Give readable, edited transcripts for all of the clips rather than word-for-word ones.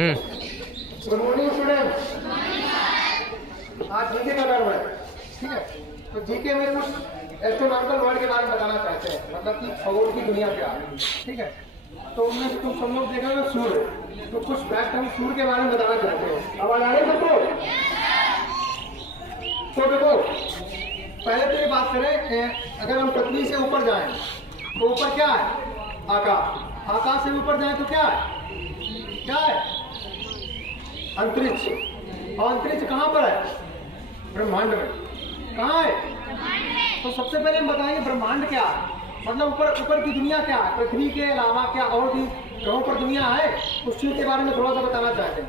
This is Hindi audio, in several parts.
Good morning student. आज जीके का टर्म है, ठीक है। तो जीके में कुछ एस्ट्रोनॉमिकल वर्ल्ड के बारे में बताना चाहते हैं, मतलब कि खगोल की दुनिया क्या है, ठीक है। तो उनमें से तुम सब लोग देखा सूर्य, तो कुछ फैक्ट हम सूर्य के बारे में बताना चाहते हैं। आवाज आ रही है सबको? तो देखो, पहले तो ये बात करें, अगर हम पृथ्वी से ऊपर जाएं तो ऊपर क्या है? आकाश। आकाश से ऊपर जाएं तो क्या है? क्या है? अंतरिक्ष। और अंतरिक्ष कहाँ पर है? ब्रह्मांड में। कहाँ है? तो सबसे पहले हम बताएंगे ब्रह्मांड क्या है, मतलब ऊपर की दुनिया क्या है, पृथ्वी के अलावा क्या और भी ग्रहों पर दुनिया है, उस चीज के बारे में थोड़ा सा बताना चाहते हैं।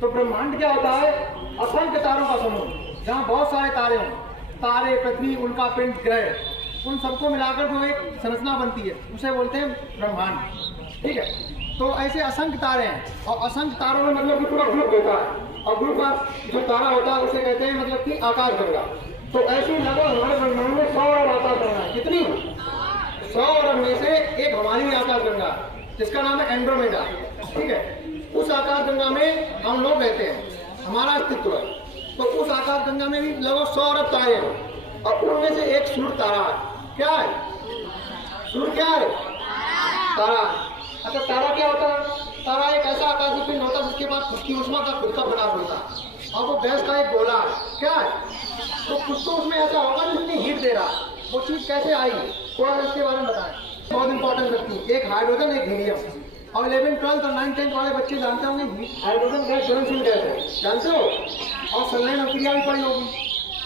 तो ब्रह्मांड क्या होता है? असंख्य तारों का समूह, जहाँ बहुत सारे तारे हों, तारे, पृथ्वी, उनका पिंड, ग्रह, उन सबको मिलाकर जो एक संरचना बनती है उसे बोलते हैं ब्रह्मांड, ठीक है। तो ऐसे असंख्य तारे हैं, और असंख्य तारों में मतलब कि पूरा ग्रुप होता है, और ग्रुप का जो तारा होता है उसे कहते हैं मतलब कि आकाशगंगा। तो ऐसी लगभग हमारे ब्रह्मांड में 100 अरब आकाशगंगा है। कितनी? 100 अरब में से एक हमारी आकाशगंगा जिसका नाम है एंड्रोमेडा, ठीक है। उस आकाशगंगा में हम लोग रहते हैं, हमारा अस्तित्व है। तो उस आकाशगंगा में भी लगभग 100 अरब तारे हैं, और उनमें से एक सूर्य तारा है। क्या है? सूर्य क्या है? तारा। अच्छा, तारा क्या होता है? तारा एक ऐसा आकाशीय पिंड होता है जिसके पास उसकी ऊष्मा का खुद का पदार्थ होता है, और वो गैस का एक गोला है। क्या है? तो कुछ तो उसमें ऐसा होगा जितनी हीट दे रहा है, वो चीज कैसे आई, थोड़ा सा इसके बारे में बताएं। बहुत इंपॉर्टेंट रखती है, एक हाइड्रोजन, एक हीलियम। और 11, 12 और 9, 10 वाले बच्चे जानते होंगे हाइड्रोजन गैस ज्वलनशील गैस है, जानते हो? और संलयन अभिक्रिया भी पड़ी होगी।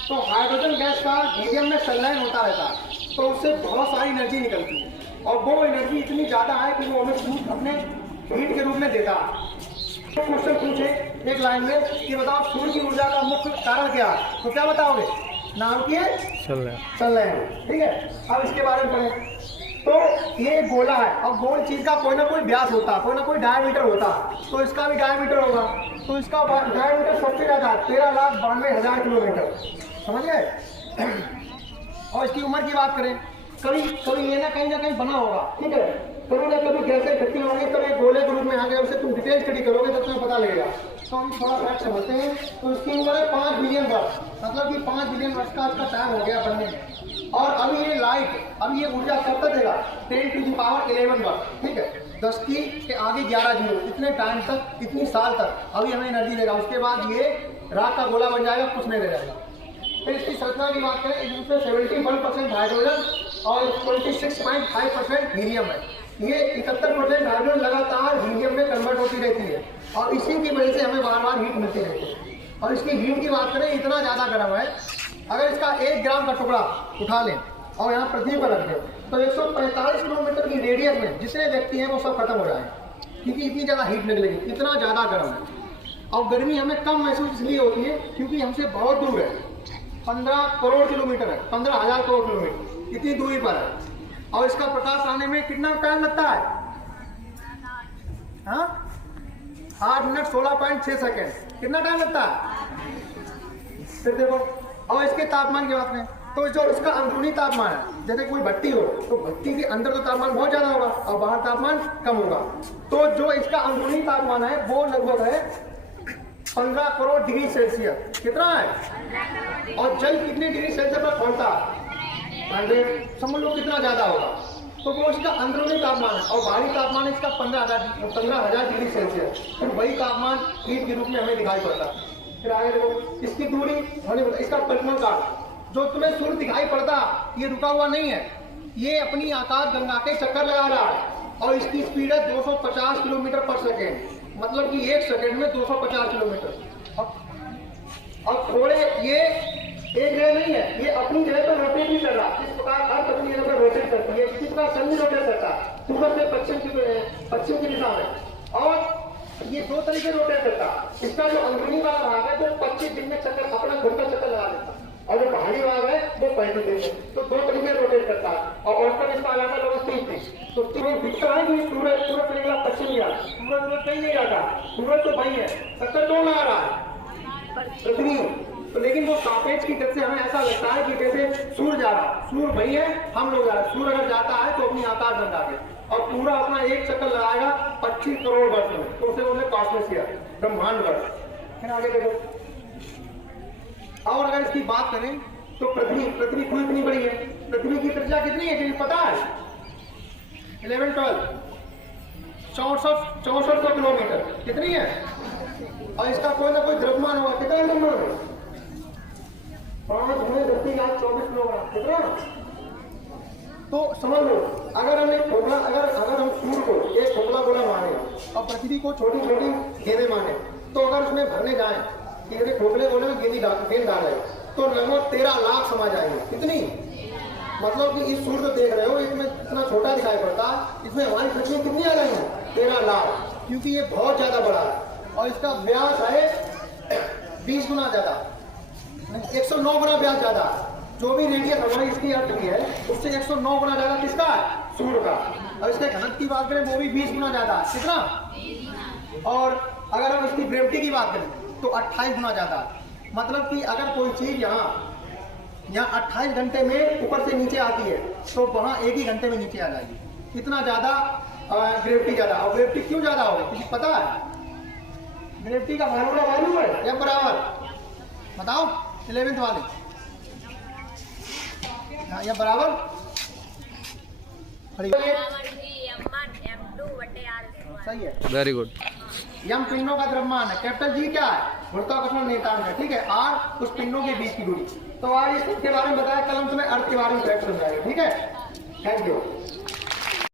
तो हाइड्रोजन गैस का हीलियम में संलयन होता रहता है, तो उससे बहुत सारी एनर्जी निकलती है, और वो एनर्जी इतनी ज्यादा है कि वो हमें सूर्य अपने हीट के रूप में देता है। तो क्वेश्चन पूछे एक लाइन में कि बताओ सूर्य की ऊर्जा का मुख्य कारण क्या है, तो क्या बताओगे? नाम की है संलयन, ठीक है। अब इसके बारे में पढ़ें। तो ये गोला है, और गोल चीज का कोई ना कोई व्यास होता है, कोई ना कोई डायमीटर होता है, तो इसका भी डायमीटर होगा। तो इसका डायमीटर सबसे ज्यादा 13,92,000 किलोमीटर, समझ गए? और इसकी उम्र की बात करें, कभी ये ना कहीं बना होगा, ठीक है। कभी ना कभी गैसें इकट्ठी होंगी, तब एक गोले के रूप में आ गए, उसे तुम डिटेल स्टडी करोगे तो तुम्हें पता लगेगा। तो हम थोड़ा फैक्ट समझते हैं। तो इसकी उम्र है 5 बिलियन वर्ष, मतलब कि 5 बिलियन वर्ष का इसका टाइम हो गया बनने में। और अभी ये लाइट, अभी ये ऊर्जा कब तक देगा? 10⁻11 वर्ष, ठीक है। 10 के आगे 11 जीरो, इतने टाइम तक, इतनी साल तक अभी हमें एनर्जी देगा। उसके बाद ये रात का गोला बन जाएगा, कुछ नहीं रह जाएगा। फिर इसकी संरचना की बात करें, इसमें 71% हाइड्रोजन और 26.5% हीलियम है। ये 71% हाइड्रोजन लगातार हीलियम में कन्वर्ट होती रहती है, और इसी की वजह से हमें बार बार हीट मिलती रहती है। और इसकी हीट की बात करें, इतना ज़्यादा गर्म है, अगर इसका 1 ग्राम का टुकड़ा उठा लें और यहाँ पृथ्वी पर रख दें तो 145 किलोमीटर की रेडियस में जितने व्यक्ति हैं वो सब खत्म हो जाएंगे, क्योंकि इतनी ज़्यादा हीट निकलेगी, इतना ज़्यादा गर्म है। और गर्मी हमें कम महसूस इसलिए होती है क्योंकि हमसे बहुत दूर है, 15 करोड़ किलोमीटर है, 15,000 करोड़ किलोमीटर, इतनी दूरी पर है। और इसका प्रकाश आने में कितना टाइम लगता है? हाँ, 8 मिनट 16.6 सेकेंड, कितना टाइम लगता है? फिर देखो, और इसके तापमान की बात करें तो जो इसका अंदरूनी तापमान है, जैसे कोई भट्टी हो तो भट्टी के अंदर तो तापमान बहुत ज्यादा होगा और बाहर तापमान कम होगा। तो जो इसका अंदरूनी तापमान है वो लगभग है 15 करोड़ डिग्री सेल्सियस। कितना है? और जल कितने डिग्री सेल्सियस पर खोलता है? 100। समझ लो कितना ज्यादा होगा। तो वो इसका अंदरूनी तापमान है, और बाहरी तापमान इसका 15,000 डिग्री सेल्सियस। फिर वही तापमान हीट के रूप में हमें दिखाई पड़ता है। फिर आगे देखो, इसकी दूरी, इसका परिमाण काल, जो तुम्हें सूर्य दिखाई पड़ता ये रुका हुआ नहीं है, ये अपनी आकाशगंगा के चक्कर लगा रहा है, और इसकी स्पीड है 250 किलोमीटर पर सेकेंड, मतलब कि 1 सेकेंड में 250 किलोमीटर। अब थोड़े ये एक ग्रह नहीं है, ये अपनी जगह पर रोटेट नहीं कर रहा, इस प्रकार अर्थ अपनी जगह पर रोटेट करती है, इसी प्रकार सन भी रोटेट करता है पूर्व से पश्चिम की दिशा में। और ये 2 तरीके रोटेट करता है। इसका जो अंदरूनी वाला भाग है वो 25 दिन में चक्कर, अपना घूम का चक्कर लगा देता है, और जो बाहरी भाग है वो 35 दिन में। तो 2 तरीके रोटेट करता है, और औसतन इसका आ जाता है लगभग 30 दिन। तो तुम्हें दिखता है कि सूरज निकला पश्चिम गया, सूरज कहीं नहीं जाता, सूरज तो वही है, चक्कर कौन लगा रहा है? पृथ्वी। तो लेकिन वो सापेक्ष की गति से हमें ऐसा लगता है कि जैसे सूर्य जा रहा है, सूर्य वही है, हम लोग जा रहे हैं। सूर्य अगर जाता है तो अपनी आकाशगंगा के, और पूरा अपना एक चक्कर लगाएगा 25 करोड़ वर्ष में, तो उसे बोलते कॉस्मोस्फीयर, ब्रह्मांड वर्ष। फिर आगे देखो, और अगर इसकी बात करें तो पृथ्वी खुद इतनी बड़ी है। पृथ्वी की त्रिज्या कितनी है, किसी पता है? 11-12 6400 किलोमीटर कितनी है? और इसका कोई ना कोई द्रव्यमान होगा, कितना द्रव्यमान है? 5×10⁻24 किलोग्राम, कितना? तो समझ लो, अगर हम एक खोखला अगर हम सूर्य को एक खोखला गोला माने और पृथ्वी को छोटी छोटी गेंदें माने, तो अगर उसमें भरने जाए कि खोखले गोले में गेंद डाले तो लगभग 13 लाख समा जाएंगे। कितनी? मतलब कि इस सूर्य को देख रहे हो, इसमें इतना छोटा दिखाई पड़ता है, इसमें हमारी पृथ्वी कितनी आ रही है? 13 लाख, क्योंकि ये बहुत ज्यादा बड़ा है और इसका व्यास है 20 गुना ज्यादा, 109 गुना व्यास ज्यादा। जो भी रेडियस हमारी इसकी अर्थ की है उससे 109 गुना ज्यादा किसका है? सूर्य का। और इसके घनत्व की बात करें वो भी 20 गुना ज्यादा, कितना? और अगर हम इसकी ग्रेविटी की बात करें तो 28 गुना ज्यादा। मतलब कि अगर कोई चीज यहाँ 28 घंटे में ऊपर से नीचे आती है तो वहां 1 ही घंटे में नीचे आ जाएगी। इतना ज्यादा ग्रेविटी ज्यादा। और ग्रेविटी क्यों ज्यादा होगी, किसी पता है? ग्रेविटी का फार्मूला मालूम है? एम बराबर बताओ, 11th वाले। यह बराबर सही है, वेरी गुड। यम पिंडों का द्रव्यमान है, कैपिटल जी क्या है? गुरुत्वाकर्षण नियतांक है, ठीक है। आर उस पिंडों के बीच की दूरी। तो आज इसके बारे में बताया, कल हम तुम्हें अर्थ के बारे में समझाएंगे, ठीक है। Thank you.